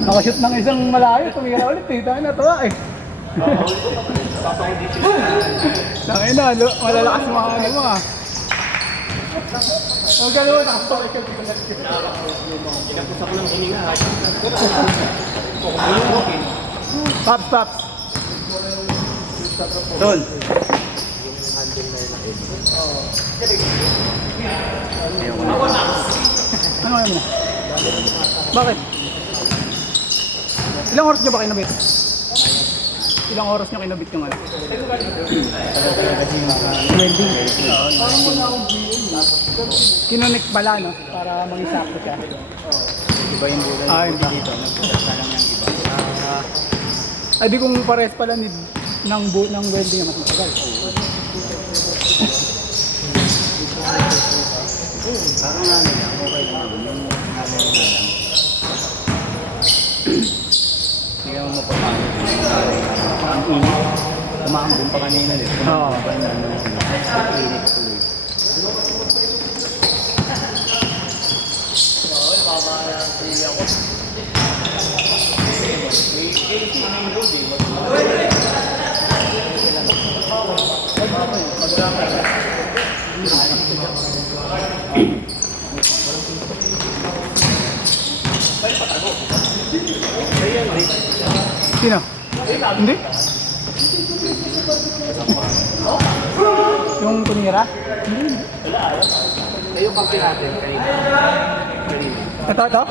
Nakashoot ng isang malayo, tumira ulit eh. Tangin na tuwa eh. Tangin na, malalakas mga ano mo ah. Ang gano'n, nakapalik ka. Kinapos ako ng hininga. Pops, pops. Tol. Ano ayaw mo na? Bakit? Ilang oras nyo ba kinabit? Ilang oras nyo kinabit yung ano? Welding. Kinonek pala no? Para mag-isakto siya. Iba yung bulan Iba. dito. Nagpapasa lang yung iba. Ay di kung pares pala ni ng welding mas matagal. Parang nga nila, okay lang naman. Yung nalala na lang. Hindi ka mo mapapano. Ang init. Kumakambong pa kanina din. Oo. Kumakambong pa na init tuloy. Sino? Hindi? Yung tumira? Hindi. Ay, yung kampi natin kanina. Ito?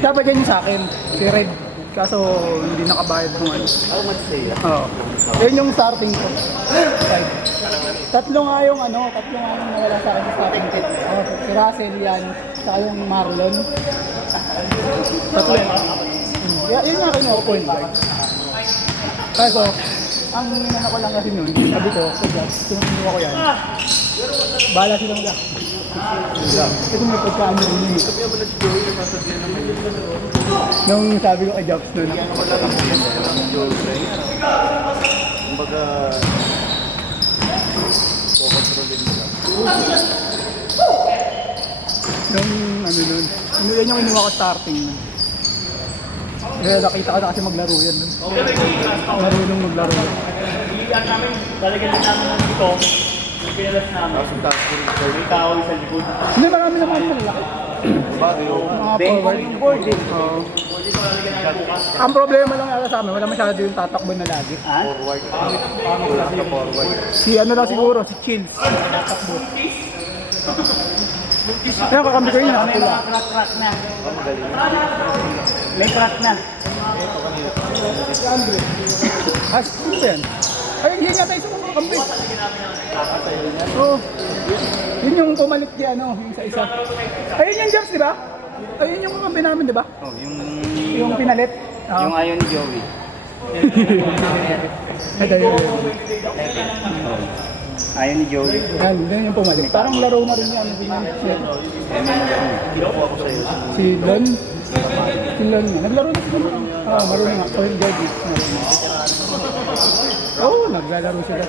Dapat yan yung sa akin. Si Red. Kaso hindi nakabayad kung ano. How much sa'yo? Oo. Yun yung starting ko. Right. Tatlo nga yung nawala sa akin sa starting kit. Oh, si Russell yan. Saka yung Marlon. Tatlo yan. Yun nga kinuha ko point guard. Kaso, ang inano ko lang kasi nun, sabi ko, kinuha ko yan. Bahala silang mag ito may pagkaan yung limit. Nung sabi ko kay Jobs nun. Kumbaga, kukontrolin mo lang. Nung ano nun. Yan yung inuha ko starting nun. Kaya nakita ko na kasi maglaro yan nun. Marunong maglaro yan. Pilihan namin, lalagyan din namin ng dito, yung pinalas namin. Tapos yung task force, May tao sa likod. Hindi marami naman malalaki. Bago, Mga forward. Oo. Ang problema lang yata sa amin, wala masyado yung tatakbo na lagi. forward. Wala ka forward. Si ano lang siguro, si Chills. Tatakbo. Kaya kakambi ko yun, nakapula. Crack na. Magaling. May crack na. Si Andre. Ah, sino ba yan? Ay, hindi nga tayo sa mga kakambi. Oo. Yun yung pumalit kaya ano, yung isa-isa. Ayun yung Jobs, di ba? Ayun yung kakambi namin, di ba? Oh, Yung pinalit. yung ayaw ni Joey. Ito yun. Ayaw ni Joey. Yan yung pumalit. Parang laro na rin yan. Kinukuha ko sa'yo. Si Lon. Si Lon nga. Naglaro na sila. Marunong nga. Oil Judges. Oo, naglalaro sila.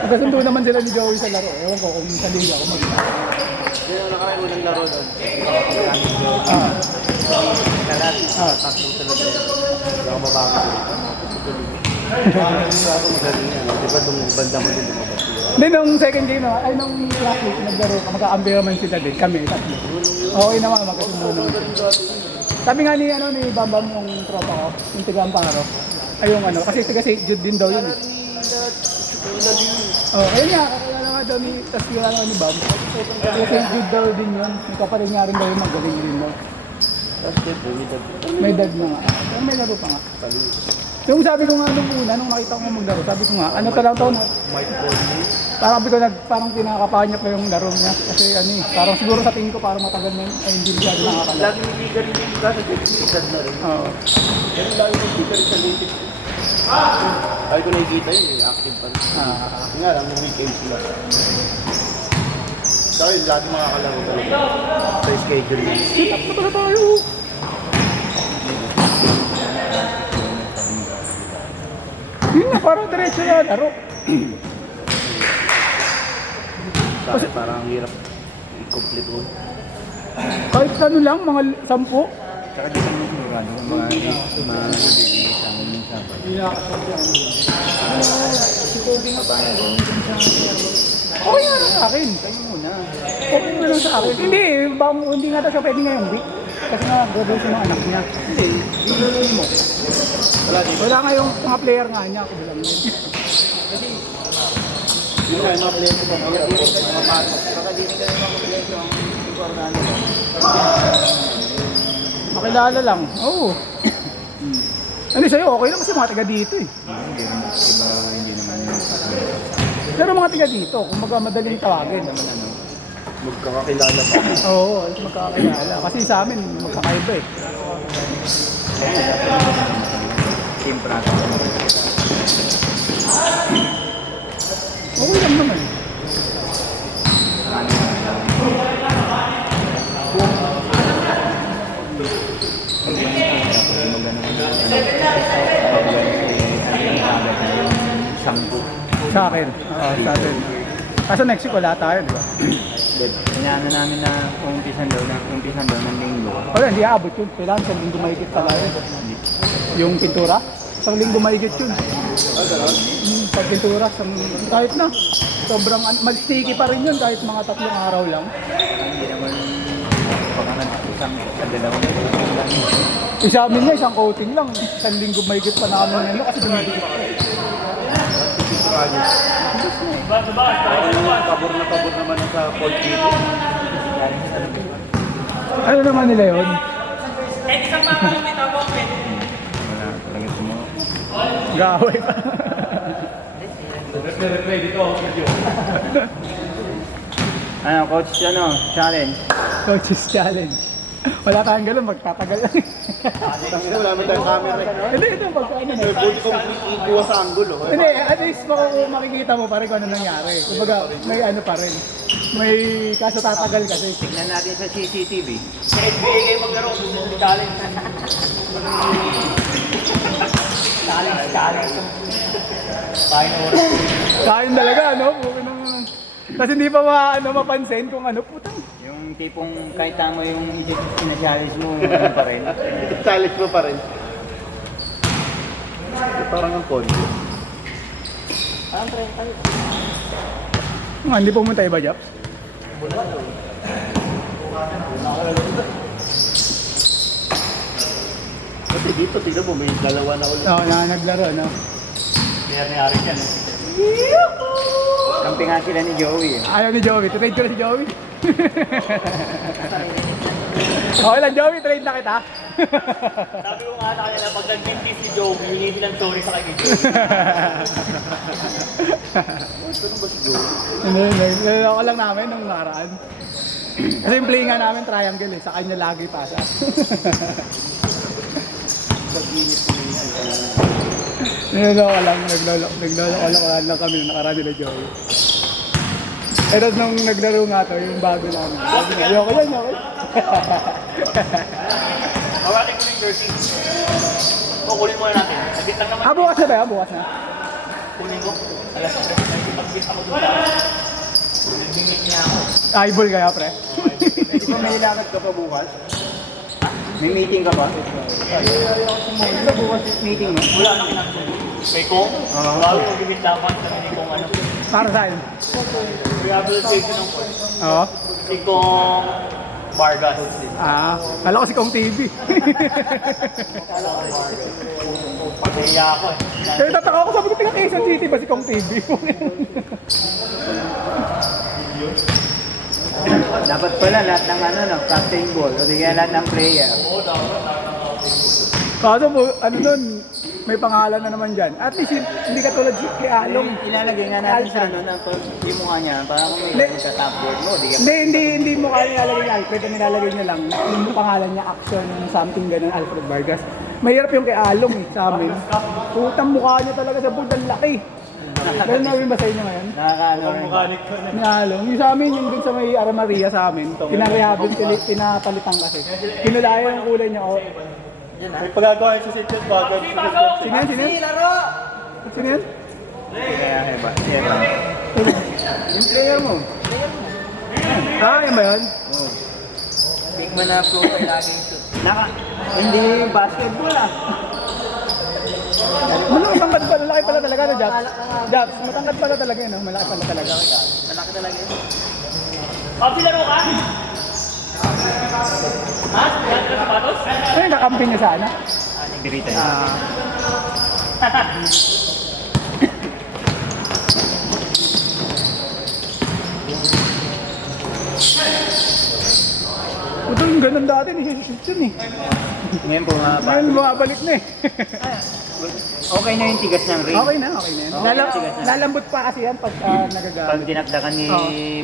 Nagkasundo naman sila ni Joey sa laro. Ewan ko kung sa liga ako mag-laro. Yung nakaraan unang laro doon. Tatlong talaga. Hindi ako mabago. Ako magaling yan. Di ba itong banda mo din lumabas yun? Hindi, nung second game naman, ay nung last week, naglaro ka, magkakambi naman sila din. Kami, tatlo. Okay naman, magkasundo naman. Sabi nga ni Bambam yung tropa ko, yung tiga-Amparo. Ay yung ano, kasi tiga St. Jude din daw yun. Oh, ayun nga, kakilala nga daw ni, tas kilala nga ni Bam. Tiga St. Jude daw din yun. Yung kapatid nga rin daw yung magaling din daw. Tapos dito, May dad na nga. Pero may laro pa nga. Yung sabi ko nga nung una, nung nakita ko maglaro, sabi ko nga, ano talaga to, Mike Conley. parang sabi ko, parang tinakapahan niya pa yung laro niya. Kasi ano eh, parang siguro sa tingin ko, parang matagal na ay hindi siya nakakala. Lagi may liga rin yung kaso, edad na rin. Oo. Pero lagi may liga rin sa litig. Ay ko nakikita yun, active pa rin. Nga lang, yung weekend sila. Dahil lagi makakalaro talaga sa schedule niya. Sit-up na pala tayo! Yun nga, parang diretso na laro. Sa akin parang ang hirap i-complete mo. Kahit ano lang, mga 10. Tsaka di kami sigurado kung mabibigay sa amin yung sabat. Okay nga lang sa akin. Kayo muna. Okay nga lang sa akin. Hindi nga siya pwede ngayong week. Kasi nga, graduate yung mga anak niya. Hindi mo. Wala nga yung mga player nga niya. Ako lang yun. Yun nga, mga player ko ba? Mga pasok. Baka di nila yung mga player ko ang importante. Makilala lang. Oo. Ano sa'yo, okay lang kasi mga taga dito eh. Hindi naman yung Pero mga taga dito, kung madaling tawagin. magkakakilala pa. Oo, magkakakilala. Kasi sa amin, magkakaiba eh. Team practice. Okay lang naman. Sa akin. Oo, sa akin. Kaso next week wala tayo, di ba? Inaano namin na umpisan daw ng linggo. Wala, hindi aabot yun. Kailangan sa linggo mahigit pala yun. Yung pintura, sa linggo mahigit yun. Pag pintura, kahit na. Sobrang, mag-sticky pa rin yun kahit mga 3 araw lang. Hindi naman pangalan isang dalawang Isa amin nga, isang coating lang. Isang linggo mahigit pa namin yun kasi dumidikit pa. pabor naman sa Ford TV. Ano naman nila yun? Wala talaga sumo. Gaway pa. Ano, coach, challenge? Coaches challenge. Wala tayong ganun, magtatagal lang. Wala mo tayong camera. Hindi, ito pag ano na. Full kuha sa angulo. Hindi, at least makikita mo pa rin kung ano nangyari. Kumbaga, may ano pa rin. May kaso tatagal kasi. Tignan natin sa CCTV. Sa NBA kayo maglaro, challenge. Challenge. Tayo na oras. Kain talaga, no? Kasi hindi pa mapansin kung ano, putang. Yung tipong kahit tama yung challenge mo, ano pa rin? Challenge mo pa rin. Parang ang pod. Hindi pumunta iba, Jap? Kasi dito, tignan mo, may dalawa na ulit. Oo, naglaro, no? Nangyari yan. Kampi nga sila ni Joey. Ayaw ni Joey. Trade ko na si Joey. Okay lang, Joey. Trade na kita. Sabi ko nga sa kanila, pag nag-mintis si Joey, hindi nilang sorry sa kanya. Hindi, niloko lang namin nung nakaraan. Kasi yung play nga namin triangle eh. Sa kanya lagi pasa. Niloko lang. Nagloloko lang kami nung nakaraan nila Joey. Eh, tapos nung naglaro nga to, yung bago namin. Sabi niya, ayoko yan, ayoko yan. Mawalan ko yung jersey. Kukunin muna natin. Nagit lang naman. Bukas na ba yan? Bukas na. Kunin ko. Alas ko. Pag-git ako doon lang. Nag-mimik niya ako. Eyeball kaya, pre. Di ba may lakad ka pa bukas? May meeting ka ba? Ano bukas meeting mo? Wala nang kinaksundo. Kay Kong? Bago mag-git dapat kami ni Kong ano. Para saan? Rehabilitation ng court. Oo. Si Kong Vargas. Kala ko si Kong TV. Pag-iya ako eh. Kaya tataka ako, sabi ko, tingnan Quezon City ba si Kong TV? Dapat pala lahat ng captain ball o di kaya lahat ng player. Kaso po, ano nun, may pangalan na naman dyan. At least, hindi ka tulad kay Along. Ilalagay nga natin sa yung mukha niya para kung may sa top board mo. Di ka Hindi mo kaya nilalagay ni Alfred. Ang nilalagay niya lang, yung pangalan niya, action, something ganun, Alfred Vargas. Mahirap yung kay Along eh, sa amin. Putang mukha niya talaga sa board, ang laki. Ganun na rin ba sa inyo ngayon? nakakaano rin. Ni Along. Yung sa amin, yung dun sa may Aramaria sa amin, pinapalitan kasi. Kinulaya yung kulay niya. Oh. May pagagawa yung sa bagay. Sino yan? Sino yan? Kaya iba. Yung player mo. Kaya ba yun? Big man na flow ay laging shoot. Hindi basketball ah. Matangkad pala, laki pala talaga na Japs. Japs, matangkad pala talaga yun, no? Malaki pala talaga. Malaki talaga yun. Papi, laro ka? Ha? Yan ka sapatos? Ano yung kakampi niya sana? Dirita Ito yung ganun dati, ni-shoot yun eh. Ngayon bumaba. Ngayon bumabalik na eh. Okay na yung tigas ng ring. Okay na yun. Lalambot pa kasi yan pag Pag nagagamit. dinakdakan ni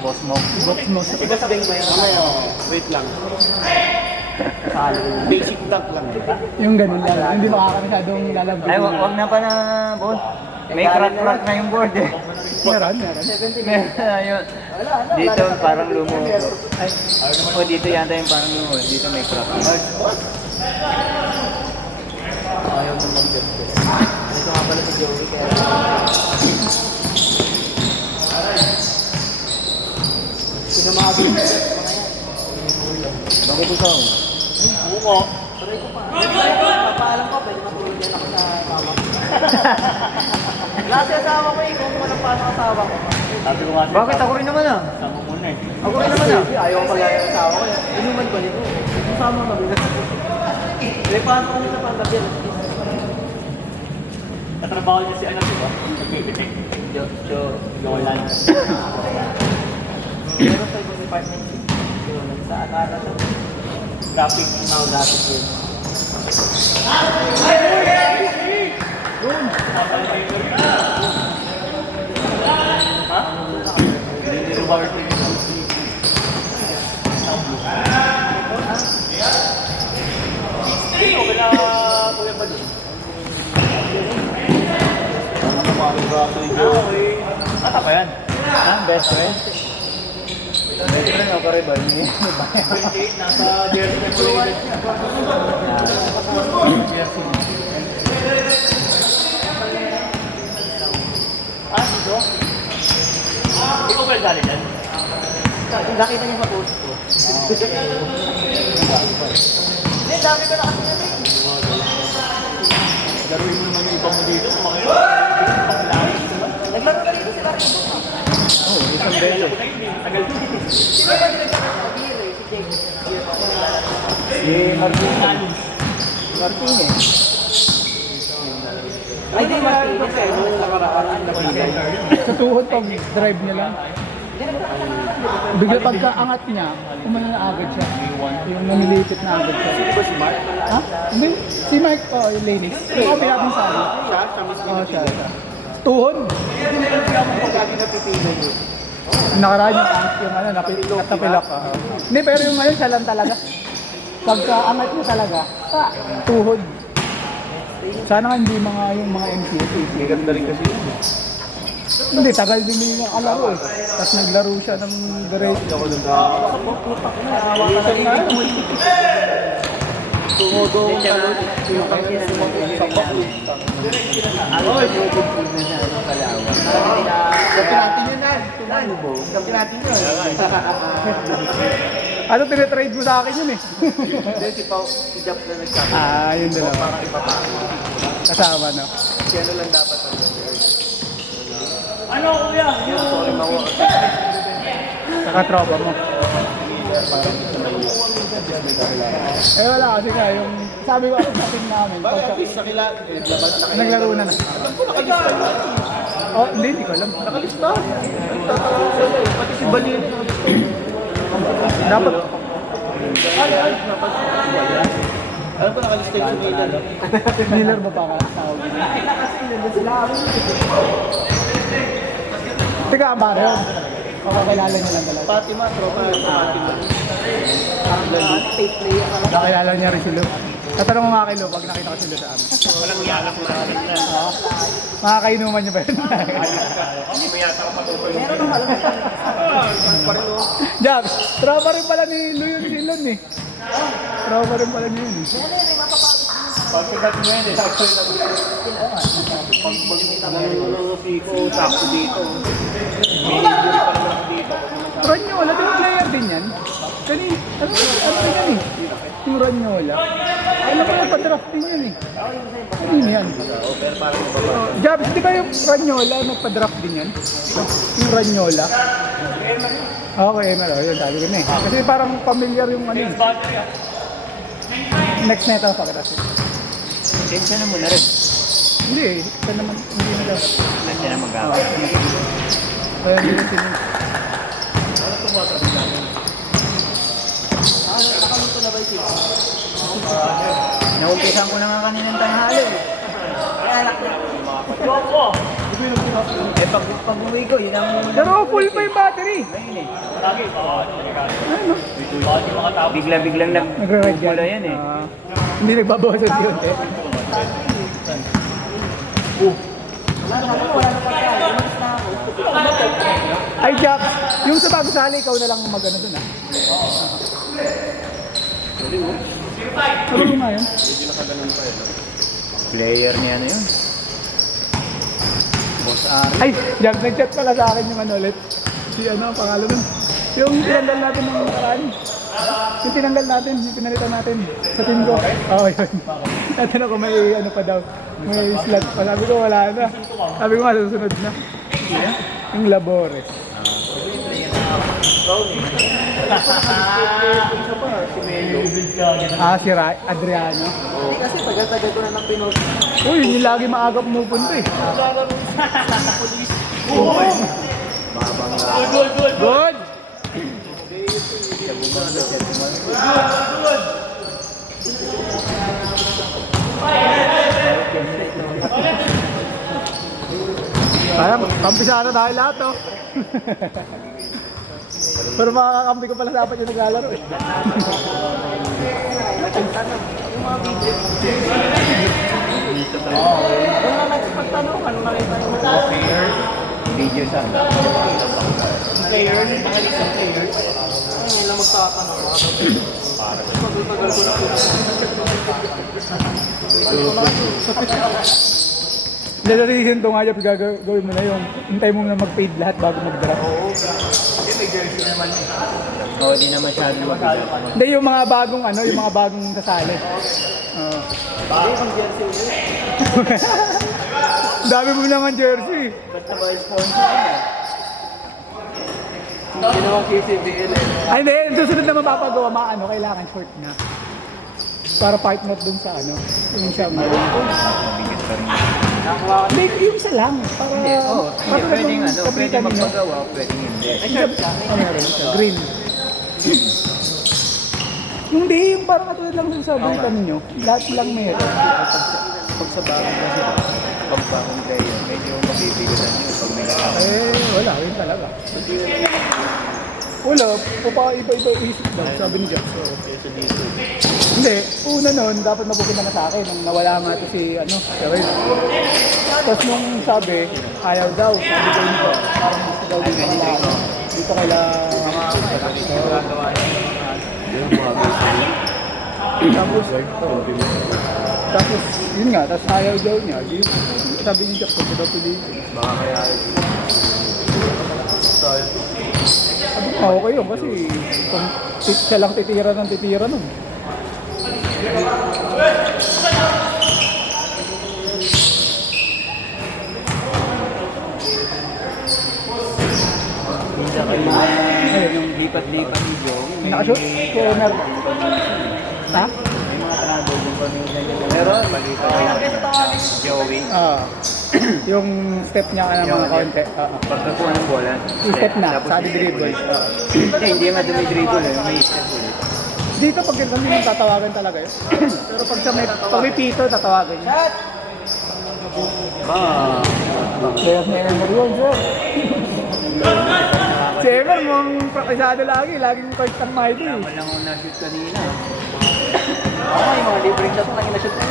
Boss Mo. Box mo. Tigas din ba yun? Wait lang. Basic duck lang. Yung ganun lang. Hindi makakamasyadong lalambot. Ay, wag na pa na, boss. May crack-crack na yung board eh. Meron. Meron na yun. Dito parang lumuho. O dito yata yung parang lumuho. Dito may crack. Ayaw mo mag-jump ko. Ito nga pala si Joey kaya... Sinamabi. Bakit ikaw? Buko. Papaalam ko, pwede matulog yan ako sa mama ko. Lati asawa ko eh, kung walang paano asawa ko. Sabi ko nga siya, Bakit ako rin naman ah? sama muna eh. Ako rin naman ah. Ayaw ko pala yung asawa ko eh. Inuman ba nito? Kasama mabigat. Eh, paano kami sa pantabyan? Katrabaho niya si ano, di ba? Nagpipitik. Yolan. Meron sa ibang department. Sa akala siya. Graphic now, graphic yun. Ha? Hindi reward yun. Okay na, Kuya Badi. Okay. Ata pa yan? Ah, best friend? Best friend ako rin ba? 28, nasa jersey na po yun. Ah, dito? Ikaw ba dali dyan? Nakita niyo sa post ko. Hindi, dami ko na kasi na rin. Laruin mo naman yung iba mo dito. Naglaro na dito sila rin. Oo, isang beses. Tagal din. Sino ba nagkakabir eh? Si Jake. Si Martinez. Martinez. Ay, di Martinez eh. Nung nakaraan na bigay. Sa tuhod pag drive niya lang. Bigla pagkaangat niya, umano na agad siya. Yung namilipit na agad siya. Di ba si Mark? Ha? Hindi. Si Mark, yung Lenix. Oo, pinapin sa akin. Siya? Siya mismo. Oo, siya. Tuhod. Hindi na lang siya kung lagi napipilo mo. Nakaraan yung ano, natapilak. Hindi, pero yung ngayon siya lang talaga. Pagkaangat niya talaga, tuhod. Sana nga hindi yung mga MCS. May ganda rin kasi yun. Hindi, tagal din yung kalaro eh. Tapos naglaro siya ng diretso. Tumodong ka lang. Yung kasi na Ano, tinitrade mo sa akin yun eh. Hindi, si Pao, si Jap na nagsabi. Yun dalawa. Parang ipapako. Kasama, no? Si ano lang dapat ang ano kuya? Sorry, mawa. Saka tropa mo. Eh wala kasi nga, yung sabi ko sa team namin. Bakit at least sa kila, naglabas na kayo. Naglaro na. Alam ko, nakalista na. Oh, hindi ko alam. Nakalista. Pati si Balino nakalista. Dapat. Ay, alam ko nakalista yung Miller. Miller ba pa ka? Tawag. Teka, ang bare yun. Kakakilala niya lang talaga. Fatima, tropa yung Fatima. Kakilala niya rin si Lu. Tatanong mo nga kay Lu pag nakita ko si Lu sa amin. Walang yalak na rin na. Makakainuman niyo ba yun? Hindi mo yata ako matutulog. Jobs, tropa rin pala ni Lu yun si Lon eh. Tropa rin pala niya yun eh. Pagkagat mo yan eh. Sakto yung Pag-Siko, sakto dito. May hindi pa lang dito. Ranyola, di ba player din yan? Ano rin yan eh? Yung Ranyola. Ano ka nagpa-draft din yan eh? Ano yan? Jobs, di ba yung Ranyola nagpa-draft din yan? Yung Ranyola? Okay, Emer. Yun, sabi ko na eh. Kasi parang familiar yung ano eh. Next na ito, pagkatapos. Tensya na muna rin. Hindi eh. Ito naman, hindi na daw. Tensya na mag-awa. Kaya hindi na sinin. Nakaluto na ba yung sila? Naumpisan ko na nga kaninang tanghali. Ay, anak niya. Eh, pag uwi ko, yun ang... Pero full pa yung battery. Ngayon eh. Ano? Bigla-biglang Nagre-red nagpupula yan eh. Hindi nagbabawas ng yun eh. Wala na pagkain. Umalis na ako. Ay, Jack, yung sa bago sali, ikaw na lang mag-ano dun ah. Ano nga yun? Player niya na yun. Boss Ari. Ay, Jack, nag-chat pala sa akin yung ano ulit. Si ano, ang pangalan nun. Yung tinanggal natin ng nakaraan. Yung tinanggal natin, yung pinalitan natin sa team ko. Oo, yun. Natanong ko may ano pa daw. May slot pa. Sabi ko wala na. Sabi ko nga susunod na. Yung Labores. Si Adriano. Hindi kasi tagal-tagal ko na ng pinost. Uy, yun yung lagi maaga pumupunta eh. Good! Kaya, kampisana tayo lahat oh. Pero makakakampi ko pala dapat yung naglalaro eh. Yung mga video. Yung mga nagpagtanong, ano nakita yung mga Video sa... player, mga isang players. Ay, ngayon lang magtatanong. Tagal-tagal ko na po. Hindi sa season 2 nga, Jeff, gagawin mo na yung hintay mo na mag-paid lahat bago mag-draft. Oo, di na masyadong mabigat. Hindi, yung mga bagong ano, yung mga bagong kasali. Oo. Hindi, pang jersey ulit. Dami mo naman jersey. Basta ba sponsor na? Hindi naman KCBL eh. Ay, hindi. Yung susunod na mapapagawa, ano, kailangan short na. Para part not dun sa ano. Yung siya mo. Mabigat pa rin. Nakuha ko. Hindi, yung isa lang. Para, Hindi, oo. Hindi, para pwedeng nung ano, pwede kapitan ninyo. magpagawa, pwedeng hindi. Ay, shirt siya. Ano meron siya? Green. Yung di, yung parang katulad lang sa Britan nyo. Lahat lang meron. Pag sa bagong kasi, pag bagong player, medyo mabibigatan nyo pag may kasama. Wala. Yun talaga. Wala. Iba-iba isip daw. Sabi ni Jack. So, hindi. Una nun, dapat mapupunta na sa akin. Nung nawala nga ito si, si Red. Tapos nung sabi, ayaw daw. Sabi ko nito, parang gusto daw dito kailangan. Dito Tapos, yun nga, tapos ayaw daw niya. Sabi ni Jack, daw piliin. Baka kaya Sabi ko, okay yun kasi kung siya lang titira nun. Minsan kayo, ayun, yung lipat-lipat ni Joe. May nakashoot? Corner. Ha? May mga travel yung pamilya niya. Pero, balita ko, Joey. Yung step niya ka ng mga konti. Pagkakuha ng bola. Yung step na, tapos sa dribble. hindi nga dumi-dribble eh. May step ulit. Dito pag ganun yung tatawagan talaga yun. Pero pag may pito, tatawagan niya. Kaya may Emer yun, sir. Si Emer, mong praktisado lagi. Laging first ang mighty. Tama lang ako na-shoot kanina. Ako yung mga libreng shot na kinashoot ko.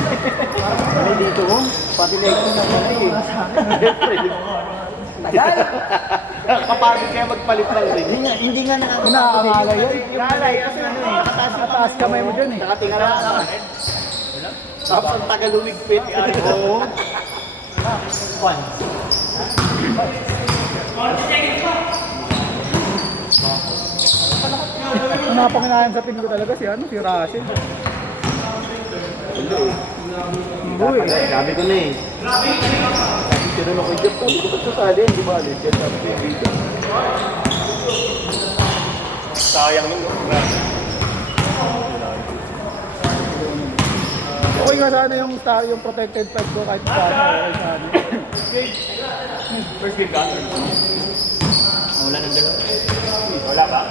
Ano dito ko? Pati leg ko na pala eh. Tagal! Kapagod kaya magpalit ng ring. Hindi nga Nakakangala yun. Lalay kasi ano eh. Mataas kamay mo dyan eh. Nakatingala ka. Tapos ang tagal lumigpit. Oo. Ang napanginayang sa tingin ko talaga si Russell. Buwi. Sabi ko na eh. Sabi tinanong ko Jeff, sabi ko ba't sasali? Hindi ba alis? Yan sabi ko yung video. Sayang nun, no? Okay nga sana yung protected fight ko kahit paano. Okay sana. First game ka? Wala nang dalawa. Wala ba?